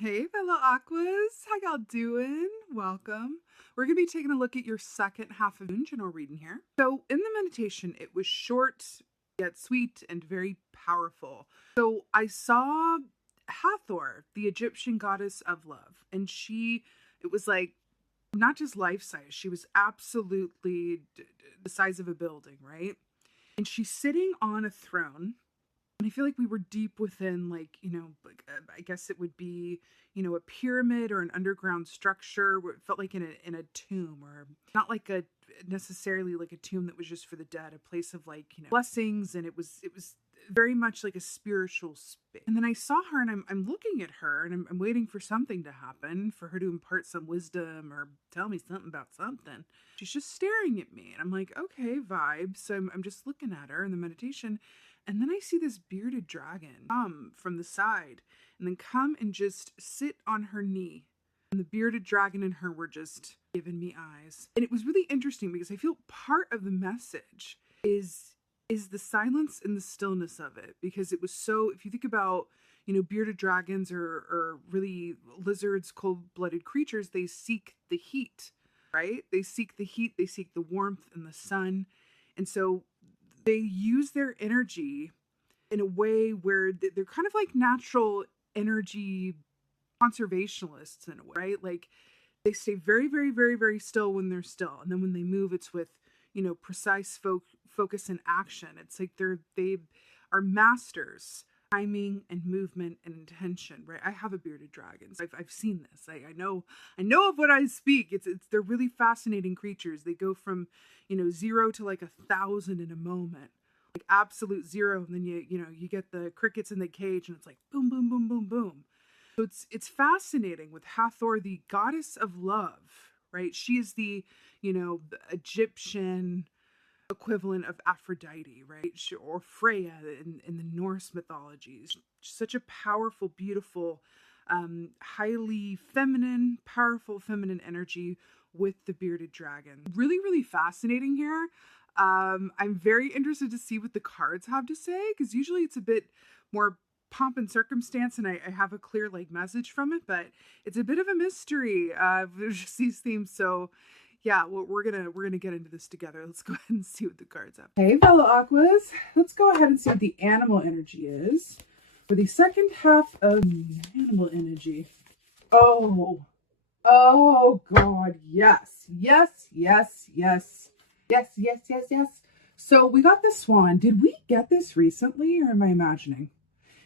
Hey, fellow Aquas. How y'all doing? Welcome. We're going to be taking a look at your second half of moon general reading here. So, in the meditation, it was short yet sweet and very powerful. So, I saw Hathor, the Egyptian goddess of love, and it was like not just life size, she was absolutely the size of a building, right? And she's sitting on a throne. And I feel like we were deep within, I guess it would be, a pyramid or an underground structure where it felt like in a tomb, or not like a necessarily like a tomb that was just for the dead, a place of blessings. And it was very much like a spiritual space. And then I saw her and I'm looking at her and I'm waiting for something to happen, for her to impart some wisdom or tell me something about something. She's just staring at me and I'm like, okay, vibes. So I'm just looking at her in the meditation. And then I see this bearded dragon come from the side and then come and just sit on her knee. And the bearded dragon and her were just giving me eyes. And it was really interesting because I feel part of the message is the silence and the stillness of it. Because it was so, if you think about, bearded dragons or really lizards, cold-blooded creatures, they seek the heat, right? They seek the heat, they seek the warmth and the sun. And so they use their energy in a way where they're kind of like natural energy conservationists in a way, right? Like they stay very, very, very, very still when they're still. And then when they move, it's with, precise focus and action. It's like they are masters, timing and movement and intention, right? I have a bearded dragon. So I've seen this. I know of what I speak. They're really fascinating creatures. They go from, 0 to like 1,000 in a moment, like absolute zero. And then you get the crickets in the cage and it's like boom, boom, boom, boom, boom. So it's fascinating with Hathor, the goddess of love, right? She is the Egyptian equivalent of Aphrodite, right? Or Freya in the Norse mythologies. Such a powerful, beautiful, highly feminine, powerful feminine energy with the bearded dragon. Really, really fascinating here. I'm very interested to see what the cards have to say, because usually it's a bit more pomp and circumstance and I have a clear message from it, but it's a bit of a mystery. There's just these themes. So yeah, well, we're gonna get into this together. Let's go ahead and see what the cards have. Hey, fellow Aquas, let's go ahead and see what the animal energy is for the second half of animal energy. Oh God, yes. So we got the swan. Did we get this recently, or am I imagining?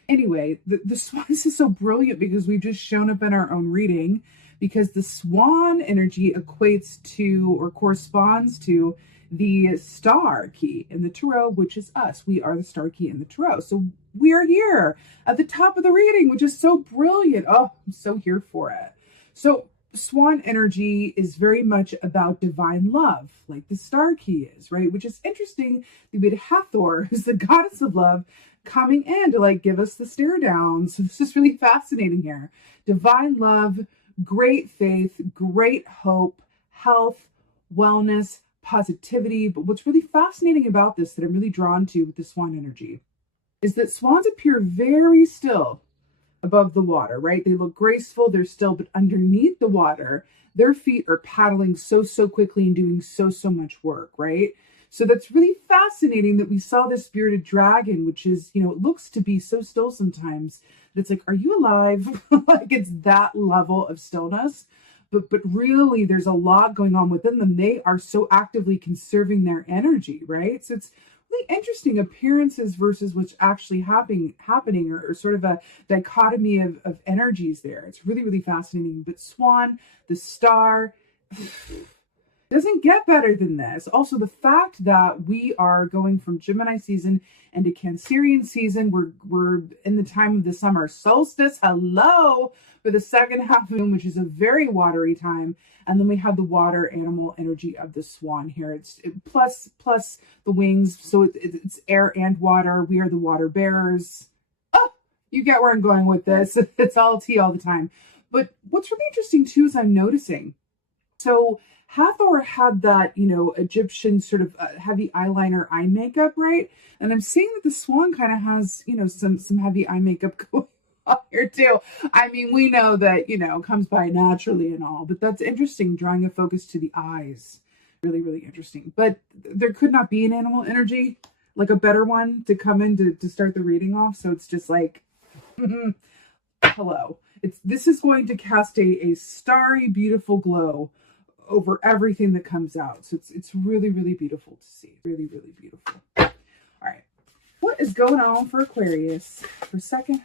Anyway, the swan is so brilliant because we've just shown up in our own reading, because the swan energy equates to or corresponds to the star key in the Taro, which is us. We are the star key in the Taro. So we're here at the top of the reading, which is so brilliant. Oh, I'm so here for it. So swan energy is very much about divine love, like the star key is, right? Which is interesting. We had Hathor, who's the goddess of love, coming in to give us the stare down. So this is really fascinating here. Divine love, great faith, great hope, health, wellness, positivity. But what's really fascinating about this that I'm really drawn to with the swan energy is that swans appear very still above the water, right? They look graceful, they're still, but underneath the water, their feet are paddling so quickly and doing so much work, right? So that's really fascinating that we saw this bearded dragon, which is, it looks to be so still sometimes. It's like, are you alive? It's that level of stillness. But really, there's a lot going on within them. They are so actively conserving their energy, right? So it's really interesting, appearances versus what's actually happening or sort of a dichotomy of energies there. It's really, really fascinating. But swan, the star, doesn't get better than this. Also, the fact that we are going from Gemini season into Cancerian season, we're in the time of the summer solstice. Hello, for the second half of the moon, which is a very watery time. And then we have the water animal energy of the swan here. It's plus the wings, so it's air and water. We are the water bearers. Oh, you get where I'm going with this. It's all tea all the time. But what's really interesting too is I'm noticing. So Hathor had that, Egyptian sort of heavy eyeliner, eye makeup, right? And I'm seeing that the swan kind of has, some heavy eye makeup going here too. I mean, we know that, comes by naturally and all, but that's interesting, drawing a focus to the eyes. Really, really interesting. But there could not be an animal energy, like a better one to come in to start the reading off. So it's just like, hello. This is going to cast a starry, beautiful glow over everything that comes out. So it's really, really beautiful to see. Really, really beautiful. All right. What is going on for Aquarius for a second?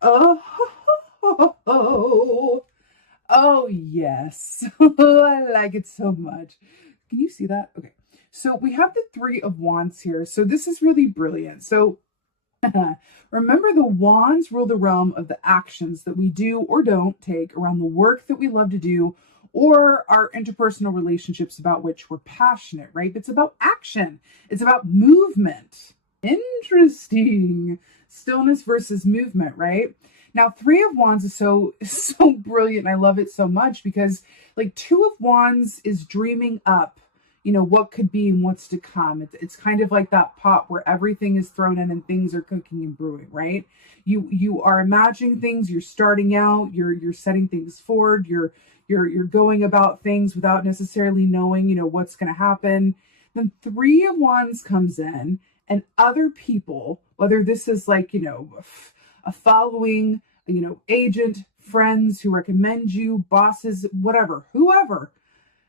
Oh, yes. I like it so much. Can you see that? Okay. So we have the Three of Wands here. So this is really brilliant. So remember, the wands rule the realm of the actions that we do or don't take around the work that we love to do or our interpersonal relationships about which we're passionate, right? It's about action. It's about movement. Interesting. Stillness versus movement, right? Now, Three of Wands is so brilliant. I love it so much because like Two of Wands is dreaming up, what could be and what's to come. It's kind of like that pot where everything is thrown in and things are cooking and brewing, right? You are imagining things, you're starting out, you're setting things forward, you're going about things without necessarily knowing, what's going to happen. Then Three of Wands comes in, and other people, whether this is like, a following, agent, friends who recommend you, bosses, whatever, whoever,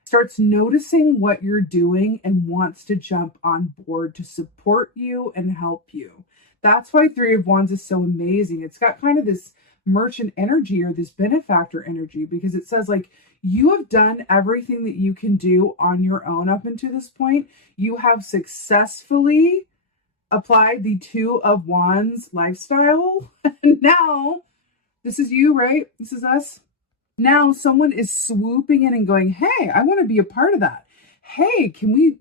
starts noticing what you're doing and wants to jump on board to support you and help you. That's why Three of Wands is so amazing. It's got kind of this merchant energy or this benefactor energy, because it says like, you have done everything that you can do on your own up until this point. You have successfully applied the Two of Wands lifestyle. Now, this is you, right? This is us. Now someone is swooping in and going, hey, I want to be a part of that. Hey, can we,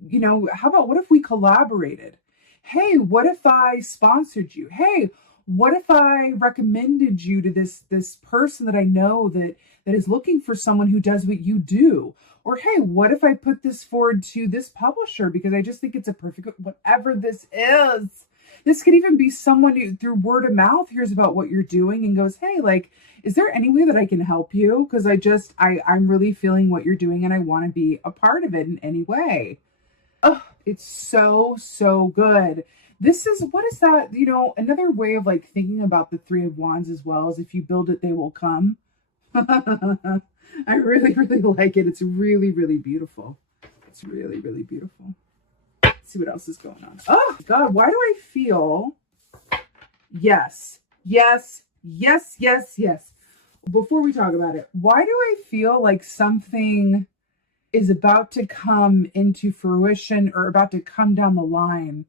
how about what if we collaborated? Hey, what if I sponsored you? Hey, what if I recommended you to this person that I know that is looking for someone who does what you do? Or hey, what if I put this forward to this publisher because I just think it's a perfect, whatever this is. This could even be someone who through word of mouth hears about what you're doing and goes, hey, like, is there any way that I can help you? Because I'm really feeling what you're doing and I want to be a part of it in any way. Oh, it's so, so good. What is that? Another way of like thinking about the Three of Wands as well is if you build it, they will come. I really, really like it. It's really, really beautiful. It's really, really beautiful. Let's see what else is going on. Oh God, why do I feel? Yes. Before we talk about it, why do I feel like something is about to come into fruition or about to come down the line,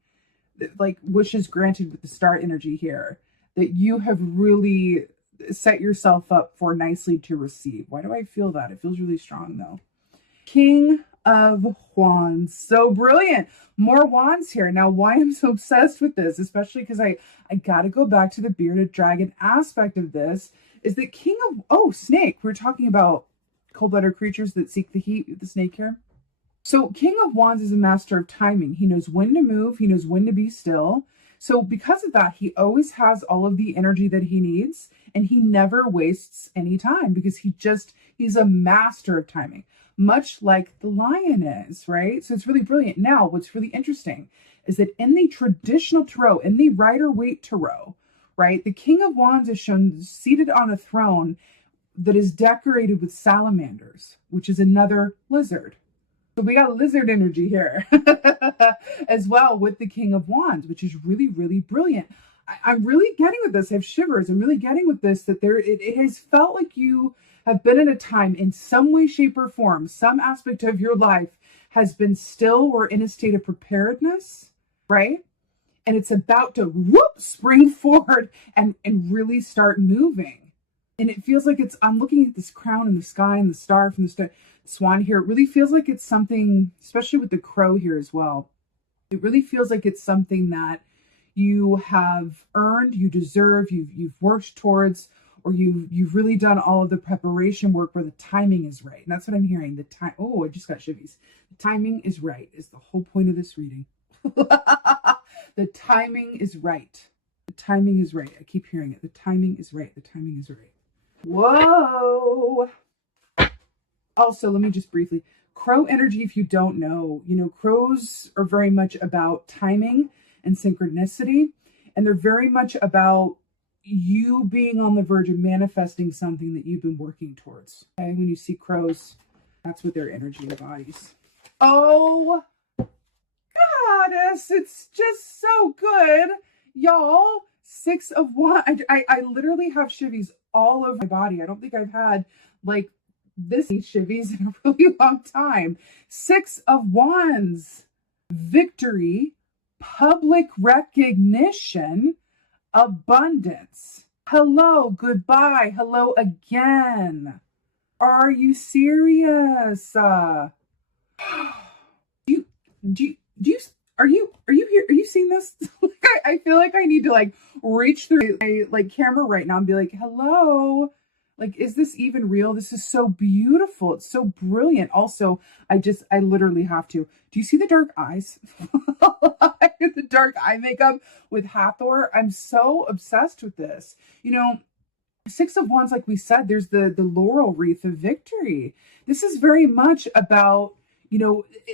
like wishes granted with the star energy here, that you have really set yourself up for nicely to receive? Why do I feel that? It feels really strong though. King of Wands. So brilliant. More wands here. Now, why I'm so obsessed with this, especially because I got to go back to the bearded dragon aspect of this, is that snake. We're talking about cold-blooded creatures that seek the heat, the snake here. So King of Wands is a master of timing. He knows when to move. He knows when to be still. So because of that, he always has all of the energy that he needs, and he never wastes any time because he's a master of timing, much like the lion is, right? So it's really brilliant. Now, what's really interesting is that in the traditional tarot, in the Rider-Waite tarot, right, the King of Wands is shown seated on a throne that is decorated with salamanders, which is another lizard. So we got lizard energy here as well with the King of Wands, which is really, really brilliant. I'm really getting with this. I have shivers. I'm really getting with this, that it has felt like you have been in a time in some way, shape, or form, some aspect of your life has been still or in a state of preparedness, right? And it's about to spring forward and really start moving. And it feels like I'm looking at this crown in the sky and the star from the swan here. It really feels like it's something, especially with the crow here as well. It really feels like it's something that you have earned, you deserve, you've worked towards, or you've really done all of the preparation work where the timing is right. And that's what I'm hearing. I just got shivies. The timing is right is the whole point of this reading. The timing is right. The The timing is right. I keep hearing it. The timing is right. The timing is right. Whoa. Also, let me just briefly, crow energy, if you don't know, crows are very much about timing and synchronicity. And they're very much about you being on the verge of manifesting something that you've been working towards. Okay, when you see crows, that's what their energy embodies. Oh, goddess, it's just so good, y'all. 6 of Wands. I literally have shivvies all over my body. I don't think I've had like this many shivvies in a really long time. 6 of Wands. Victory, public recognition, abundance. Hello, goodbye, hello again. Are you serious? Are you here? Are you seeing this? I feel like I need to like reach through my like camera right now and be like, hello. Like, is this even real? This is so beautiful. It's so brilliant. Also, I literally have to. Do you see the dark eyes? The dark eye makeup with Hathor. I'm so obsessed with this. 6 of Wands, like we said, there's the laurel wreath of victory. This is very much about,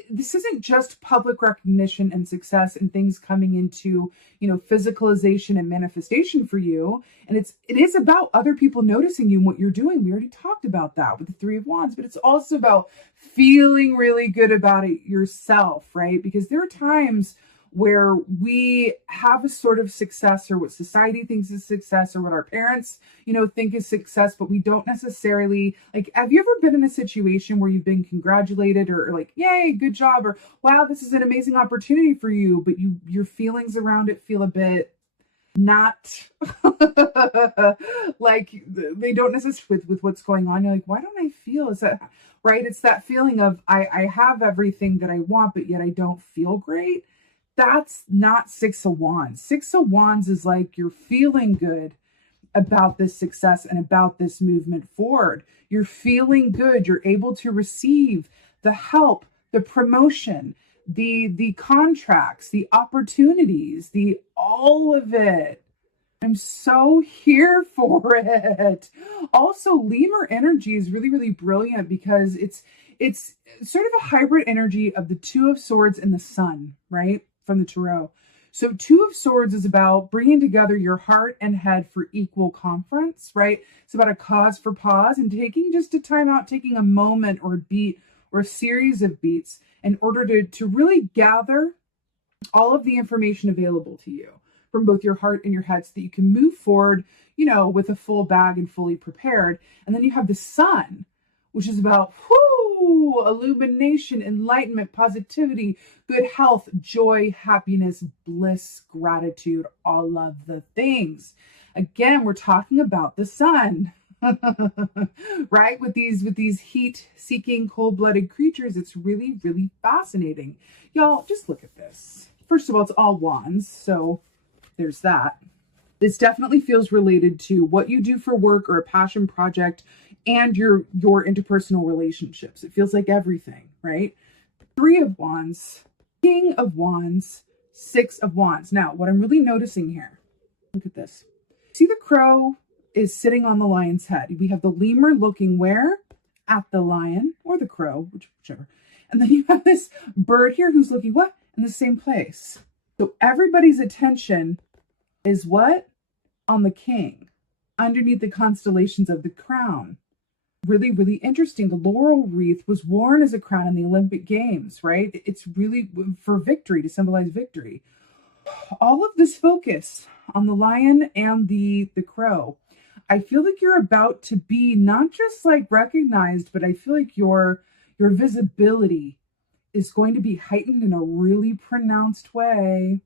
this isn't just public recognition and success and things coming into, physicalization and manifestation for you. And it is about other people noticing you and what you're doing. We already talked about that with the 3 of Wands, but it's also about feeling really good about it yourself, right? Because there are times where we have a sort of success or what society thinks is success or what our parents, think is success, but we don't necessarily like, have you ever been in a situation where you've been congratulated or like, yay, good job, or wow, this is an amazing opportunity for you, but your feelings around it feel a bit not like they don't necessarily with what's going on. You're like, why don't I feel, is that right? It's that feeling of I have everything that I want, but yet I don't feel great. That's not 6 of Wands. 6 of Wands is like you're feeling good about this success and about this movement forward. You're feeling good. You're able to receive the help, the promotion, the contracts, the opportunities, all of it. I'm so here for it. Also, lemur energy is really, really brilliant because it's sort of a hybrid energy of the 2 of Swords and the Sun, right? From the Taro. So 2 of Swords is about bringing together your heart and head for equal conference, right? It's about a cause for pause and taking just a time out, taking a moment or a beat or a series of beats in order to really gather all of the information available to you from both your heart and your head so that you can move forward, with a full bag and fully prepared. And then you have the Sun, which is about, illumination, enlightenment, positivity, good health, joy, happiness, bliss, gratitude, all of the things. Again, we're talking about the Sun, right? With these heat-seeking, cold-blooded creatures, it's really, really fascinating. Y'all, just look at this. First of all, it's all wands, so there's that. This definitely feels related to what you do for work or a passion project and your interpersonal relationships. It feels like everything, right? 3 of Wands, King of Wands, 6 of Wands. Now, what I'm really noticing here, look at this. See, the crow is sitting on the lion's head. We have the lemur looking where? At the lion or the crow, whichever. And then you have this bird here who's looking what? In the same place. So everybody's attention is what? On the king, underneath the constellations of the crown. Really, really interesting. The laurel wreath was worn as a crown in the Olympic Games, right? It's really for victory, to symbolize victory. All of this focus on the lion and the crow. I feel like you're about to be not just like recognized, but I feel like your visibility is going to be heightened in a really pronounced way.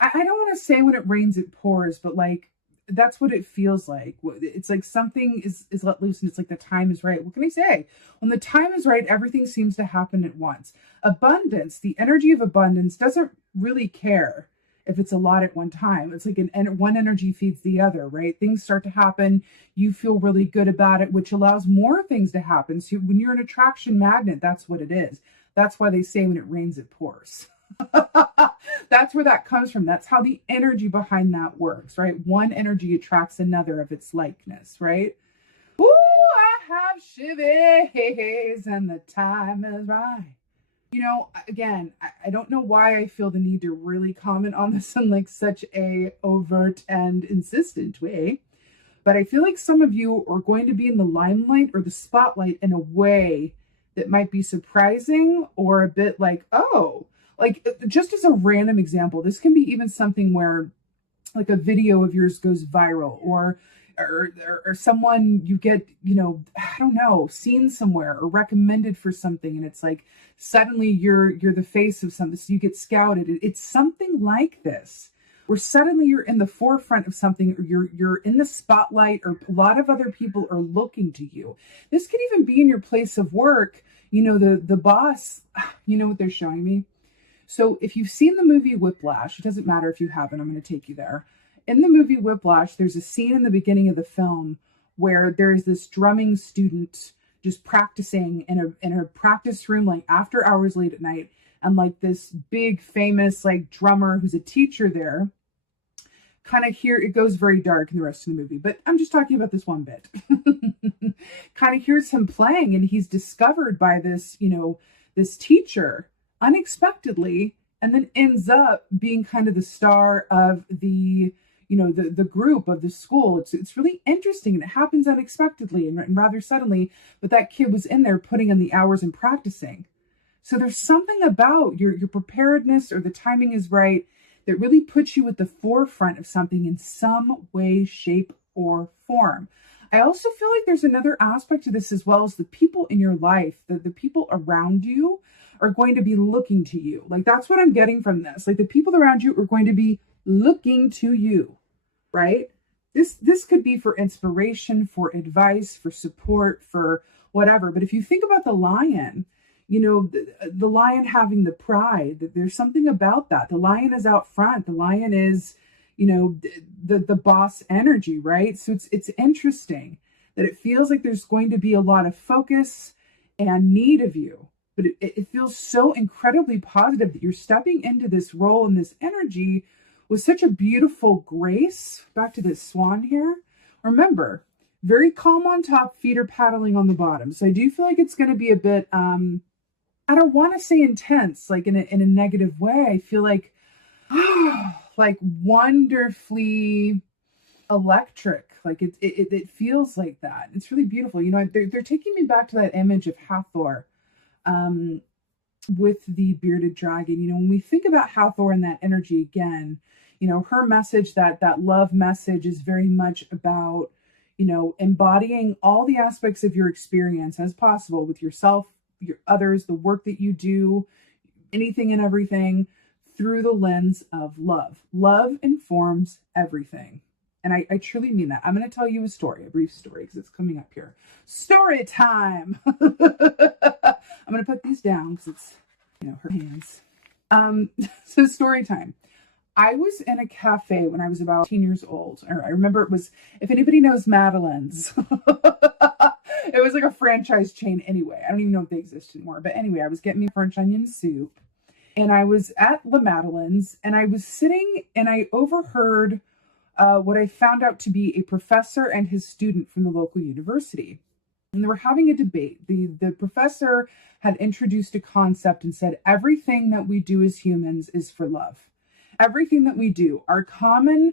I don't want to say when it rains, it pours, but like, that's what it feels like. It's like something is let loose and it's like the time is right. What can I say? When the time is right, everything seems to happen at once. Abundance, the energy of abundance doesn't really care if it's a lot at one time. It's like one energy feeds the other, right? Things start to happen. You feel really good about it, which allows more things to happen. So when you're an attraction magnet, that's what it is. That's why they say when it rains, it pours. That's where that comes from. That's how the energy behind that works, right? One energy attracts another of its likeness, right? Ooh, I have shivers and the time is right. You know, again, I don't know why I feel the need to really comment on this in like such a overt and insistent way, but I feel like some of you are going to be in the limelight or the spotlight in a way that might be surprising or a bit like, oh, like just as a random example, this can be even something where like a video of yours goes viral or someone you get, you know, I don't know, seen somewhere or recommended for something. And it's like, suddenly you're the face of something. So you get scouted. It's something like this, where suddenly you're in the forefront of something, or you're in the spotlight, or a lot of other people are looking to you. This could even be in your place of work. You know, the boss, you know what they're showing me? So if you've seen the movie Whiplash, it doesn't matter if you haven't, I'm going to take you there. In the movie Whiplash, there's a scene in the beginning of the film where there is this drumming student just practicing in a practice room, like after hours late at night. And like this big famous like drummer who's a teacher there, kind of here, it goes very dark in the rest of the movie, but I'm just talking about this one bit. Kind of hears him playing, and he's discovered by this, you know, this teacher unexpectedly, and then ends up being kind of the star of the, you know, the group of the school. It's really interesting, and it happens unexpectedly and rather suddenly, but that kid was in there putting in the hours and practicing. So there's something about your preparedness, or the timing is right, that really puts you at the forefront of something in some way, shape, or form. I also feel like there's another aspect to this as well, as the people in your life, the people around you are going to be looking to you. Like, that's what I'm getting from this. Like, the people around you are going to be looking to you, right? This could be for inspiration, for advice, for support, for whatever. But if you think about the lion, you know, the lion having the pride, there's something about that. The lion is out front. The lion is, you know, the boss energy, right? So it's interesting that it feels like there's going to be a lot of focus and need of you, but it feels so incredibly positive that you're stepping into this role and this energy with such a beautiful grace. Back to this swan here. Remember, very calm on top, feet are paddling on the bottom. So I do feel like it's going to be a bit, I don't want to say intense, like in a negative way. I feel like, like wonderfully electric. Like it feels like that. It's really beautiful. You know, they're taking me back to that image of Hathor, with the bearded dragon. You know, when we think about Hathor and that energy again, you know, her message, that love message, is very much about, you know, embodying all the aspects of your experience as possible with yourself, your others, the work that you do, anything and everything, through the lens of love. Love informs everything. And I truly mean that. I'm going to tell you a story, a brief story, because it's coming up here. Story time. I'm going to put these down because it's, you know, her hands. So story time. I was in a cafe when I was about 18 years old. Or I remember it was, if anybody knows Madeline's, it was like a franchise chain anyway. I don't even know if they exist anymore. But anyway, I was getting me French onion soup. And I was at La Madeleine's, and I was sitting, and I overheard what I found out to be a professor and his student from the local university. And they were having a debate. The professor had introduced a concept and said, everything that we do as humans is for love. Everything that we do, our common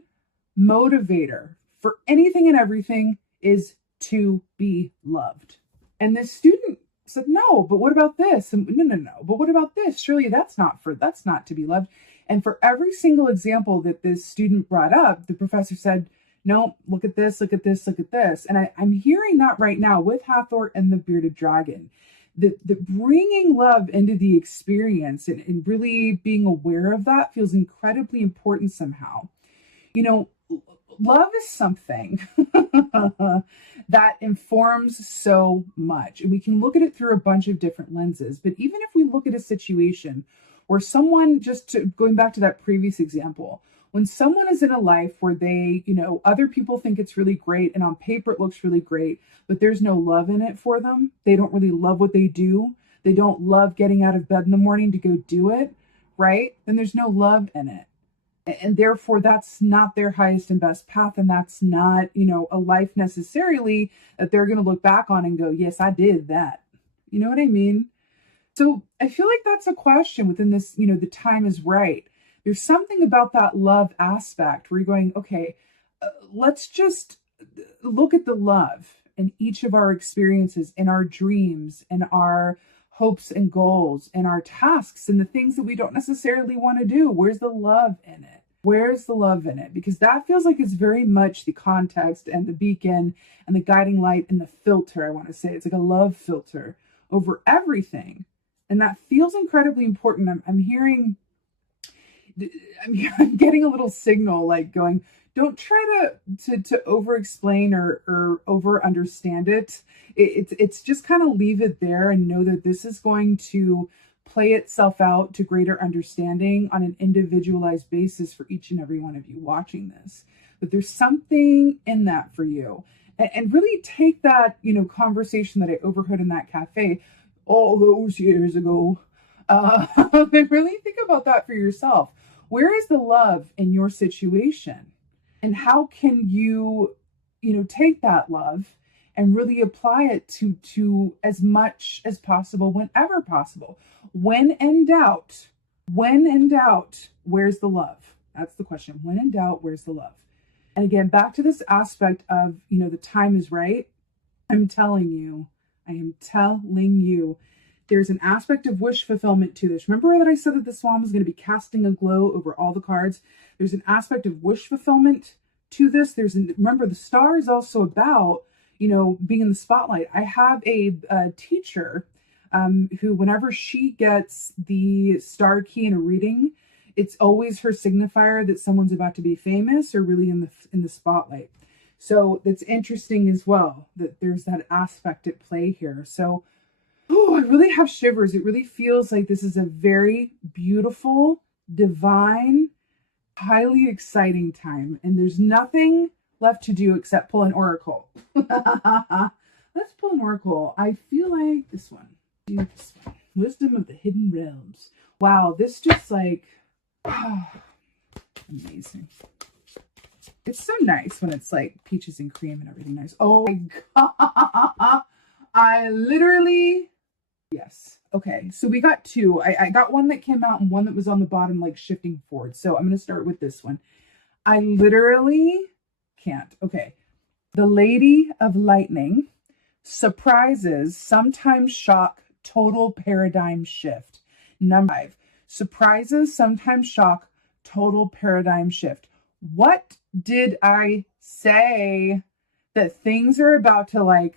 motivator for anything and everything is to be loved. And this student said, no, but what about this? And no, but what about this? Surely that's not to be loved. And for every single example that this student brought up, the professor said, no, look at this, look at this, look at this. And I'm hearing that right now with Hathor and the bearded dragon, the bringing love into the experience and really being aware of that feels incredibly important somehow. You know, love is something that informs so much. And we can look at it through a bunch of different lenses. But even if we look at a situation where someone, going back to that previous example, when someone is in a life where they, you know, other people think it's really great and on paper it looks really great, but there's no love in it for them. They don't really love what they do. They don't love getting out of bed in the morning to go do it. right? Then there's no love in it. And therefore, that's not their highest and best path. And that's not, a life necessarily that they're going to look back on and go, yes, I did that. You know what I mean? So I feel like that's a question within this, the time is right. There's something about that love aspect where you're going, okay, let's just look at the love in each of our experiences, in our dreams, in our hopes and goals, and our tasks, and the things that we don't necessarily want to do. Where's the love in it? Where's the love in it? Because that feels like it's very much the context and the beacon and the guiding light and the filter, I want to say. It's like a love filter over everything. And that feels incredibly important. I'm getting a little signal like going, don't try to over explain or over understand it. It's just kind of leave it there and know that this is going to play itself out to greater understanding on an individualized basis for each and every one of you watching this. But there's something in that for you. And really take that, conversation that I overheard in that cafe all those years ago. And really think about that for yourself. Where is the love in your situation? And how can you, take that love and really apply it to as much as possible, whenever possible. When in doubt, where's the love? That's the question. When in doubt, where's the love? And again, back to this aspect of, the time is right. I am telling you, there's an aspect of wish fulfillment to this. Remember that I said that the swan was going to be casting a glow over all the cards? There's an aspect of wish fulfillment to this. Remember, the star is also about, being in the spotlight. I have a teacher who, whenever she gets the star key in a reading, it's always her signifier that someone's about to be famous or really in the spotlight. So that's interesting as well, that there's that aspect at play here. So, I really have shivers. It really feels like this is a very beautiful, divine, highly exciting time. And there's nothing left to do except pull an oracle. Let's pull an oracle. I feel like this one. Do this one. Wisdom of the Hidden Realms. Wow, this just amazing. It's so nice when it's like peaches and cream and everything nice. Oh my God. Yes. Okay. So we got two. I got one that came out and one that was on the bottom, like shifting forward. So I'm going to start with this one. I literally can't. Okay. The Lady of Lightning. Surprises sometimes shock, total paradigm shift. Number 5. Surprises sometimes shock, total paradigm shift. What did I say? That things are about to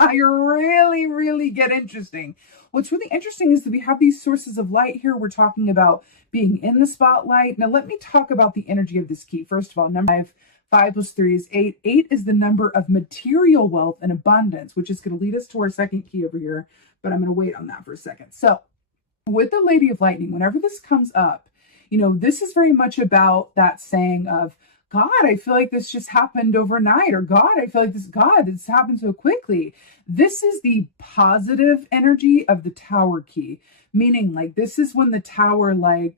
I really get interesting. What's really interesting is that we have these sources of light here. We're talking about being in the spotlight. Now, let me talk about the energy of this key. First of all, number 5. 5 plus 3 is 8. 8 is the number of material wealth and abundance, which is going to lead us to our second key over here. But I'm going to wait on that for a second. So with the Lady of Lightning, whenever this comes up, this is very much about that saying of, God, I feel like this just happened overnight, or God, I feel like this happened so quickly. This is the positive energy of the Tower key, meaning this is when the tower,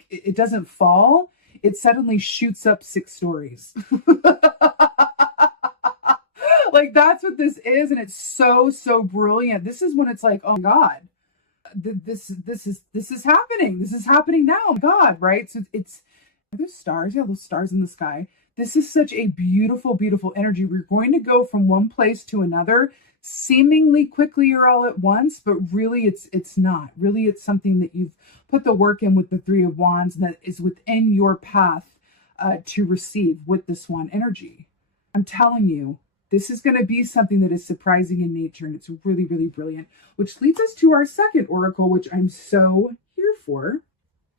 it doesn't fall, it suddenly shoots up 6 stories. That's what this is, and it's so brilliant. This is when it's like, oh my God, this is happening. This is happening now. Oh my God, right? So are there stars? Yeah, those stars in the sky. This is such a beautiful, beautiful energy. We're going to go from one place to another, seemingly quickly or all at once, but really it's not. Really, it's something that you've put the work in with the 3 of Wands, and that is within your path to receive with the Swan energy. I'm telling you, this is going to be something that is surprising in nature, and it's really, really brilliant, which leads us to our second oracle, which I'm so here for.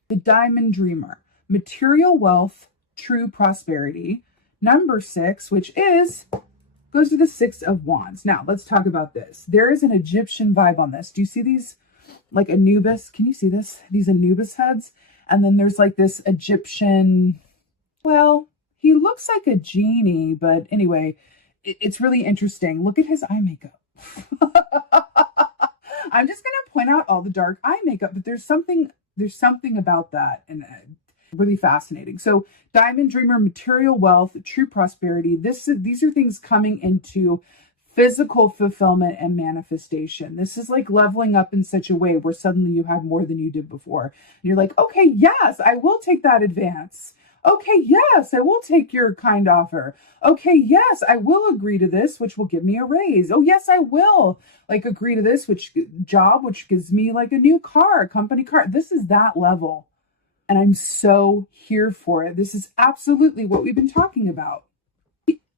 The Diamond Dreamer. Material wealth, true prosperity. Number 6, which goes to the 6 of Wands. Now, let's talk about this. There is an Egyptian vibe on this. Do you see these, Anubis? Can you see this? These Anubis heads? And then there's this Egyptian, well, he looks like a genie, but anyway, it's really interesting. Look at his eye makeup. I'm just going to point out all the dark eye makeup, but there's something There's something about that and really fascinating. So Diamond Dreamer, material wealth, true prosperity. These are things coming into physical fulfillment and manifestation. This is like leveling up in such a way where suddenly you had more than you did before. And you're like, okay, yes, I will take that advance. Okay, yes, I will take your kind offer. Okay, yes, I will agree to this, which will give me a raise. Oh, yes, I will like agree to this, which gives me like a new car, a company car. This is that level. And I'm so here for it. This is absolutely what we've been talking about.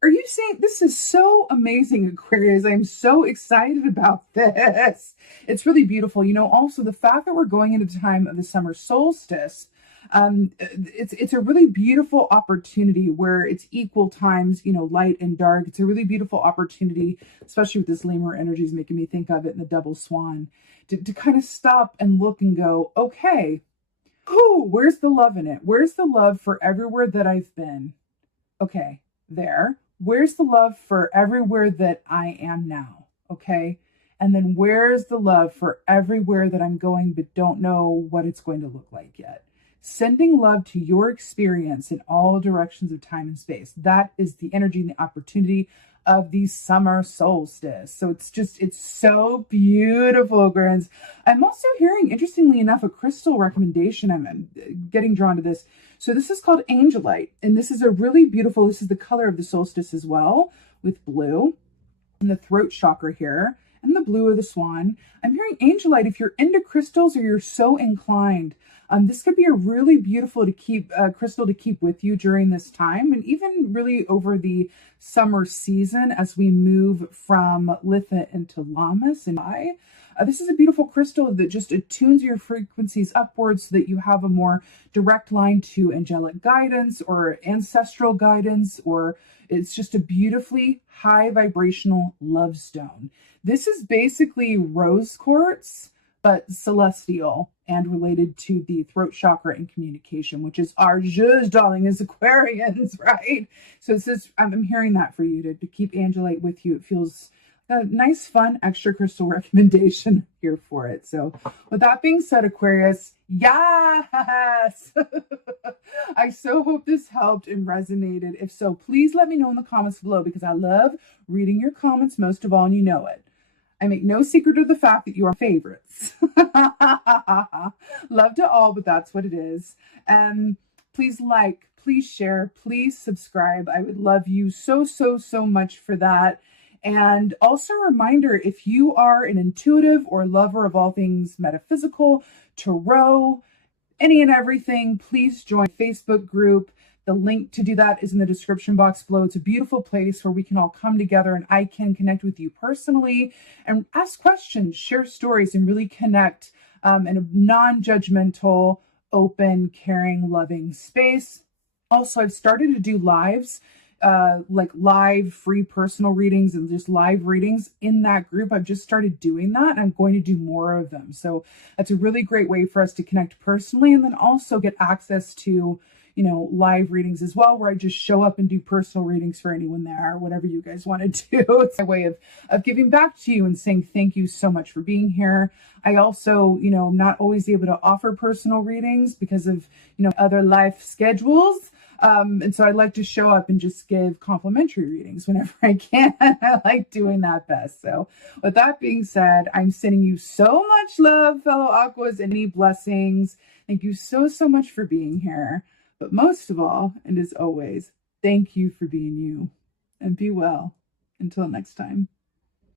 Are you saying this is so amazing, Aquarius? I'm so excited about this. It's really beautiful. You know, also the fact that we're going into the time of the summer solstice, it's a really beautiful opportunity where it's equal times, you know, light and dark. It's a really beautiful opportunity, especially with this lemur energy is making me think of it in the double swan, to kind of stop and look and go, okay, where's the love in it? Where's the love for everywhere that I've been? Okay, there. Where's the love for everywhere that I am now? Okay. And then where's the love for everywhere that I'm going but don't know what it's going to look like yet? Sending love to your experience in all directions of time and space. That is the energy and the opportunity of the summer solstice. So it's so beautiful, friends. I'm also hearing, interestingly enough, a crystal recommendation. I'm getting drawn to this. So this is called Angelite, and this is a really beautiful, this is the color of the solstice as well, with blue and the throat chakra here and the blue of the swan. I'm hearing Angelite. If you're into crystals or you're so inclined, this could be a really beautiful crystal to keep with you during this time, and even really over the summer season as we move from Litha into Lammas and Mai. This is a beautiful crystal that just attunes your frequencies upwards so that you have a more direct line to angelic guidance or ancestral guidance, or it's just a beautifully high vibrational love stone. This is basically rose quartz, but celestial and related to the throat chakra and communication, which is our judge, darling, as Aquarians, right? So it's just, I'm hearing that for you to keep Angelite with you. It feels a nice, fun, extra crystal recommendation here for it. So with that being said, Aquarius, yes! I so hope this helped and resonated. If so, please let me know in the comments below, because I love reading your comments most of all, and you know it. I make no secret of the fact that you are favorites. Love to all, but that's what it is. Please like, please share, please subscribe. I would love you so, so, so much for that. And also a reminder, if you are an intuitive or lover of all things metaphysical, tarot, any and everything, please join the Facebook group. The link to do that is in the description box below. It's a beautiful place where we can all come together and I can connect with you personally and ask questions, share stories, and really connect in a non-judgmental, open, caring, loving space. Also, I've started to do lives, like live free personal readings and just live readings in that group. I've just started doing that, and I'm going to do more of them. So that's a really great way for us to connect personally, and then also get access to, you know, live readings as well, where I just show up and do personal readings for anyone there, whatever you guys want to do. It's my way of giving back to you and saying thank you so much for being here. I also, you know, I'm not always able to offer personal readings because of, you know, other life schedules. And so I like to show up and just give complimentary readings whenever I can. I like doing that best. So with that being said, I'm sending you so much love, fellow Aquas, and any blessings. Thank you so, so much for being here. But most of all, and as always, thank you for being you. And be well. Until next time.